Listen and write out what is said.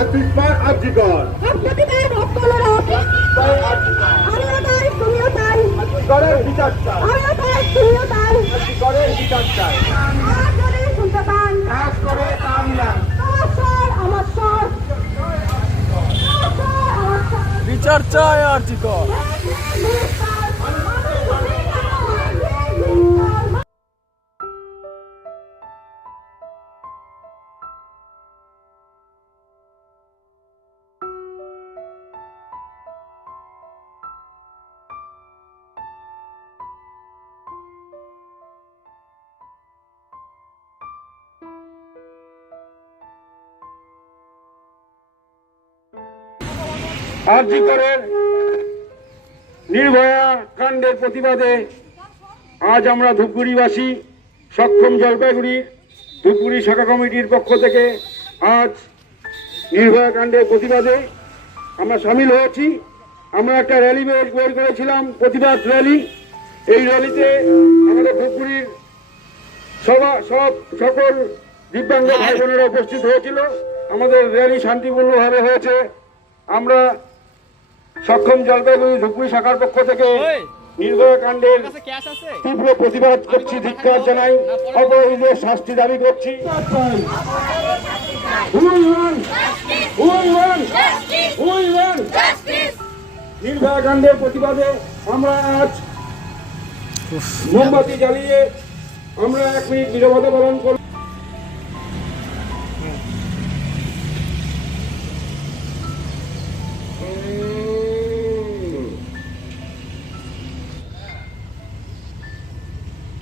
Justice for RG Kar আপনাকে তাই রক্তলের হবে আমিও তাই তুমিও তাই আর্জিকরের বিচার চাই আমিও তাই তুমিও তাই আর্জিকরের বিচার চাই আর যদি শুনতে পান কাজ করে কাম না আমার স্বর। বিচার চাই আর আর্জিকরের নির্ভয়া কাণ্ডের প্রতিবাদে আজ আমরা ধূপগুড়িবাসী, সক্ষম জলপাইগুড়ি ধূপগুড়ি শাখা কমিটির পক্ষ থেকে আজ নির্ভয়া কাণ্ডের প্রতিবাদে আমরা সামিল হয়েছি। আমরা একটা র্যালি বের করেছিলাম, প্রতিবাদ র্যালি। এই র্যালিতে আমাদের ধূপগুড়ির সভা, সব সকল দিব্যাঙ্গ ভাই বোনেরা উপস্থিত হয়েছিল। আমাদের র্যালি শান্তিপূর্ণভাবে হয়েছে। আমরা সক্ষম জলপাইগুড়ি ধুপুরি শাখার পক্ষ থেকে নির্ভয়া কাণ্ডের তীব্র প্রতিবাদ করছি জানাই অপরাধীদের শাস্তি দাবি করছি। নির্ভয়া কাণ্ডের প্রতিবাদে আমরা আজ মোমবাতি জ্বালিয়ে আমরা এক মিনিট নিরবতা পালন করব।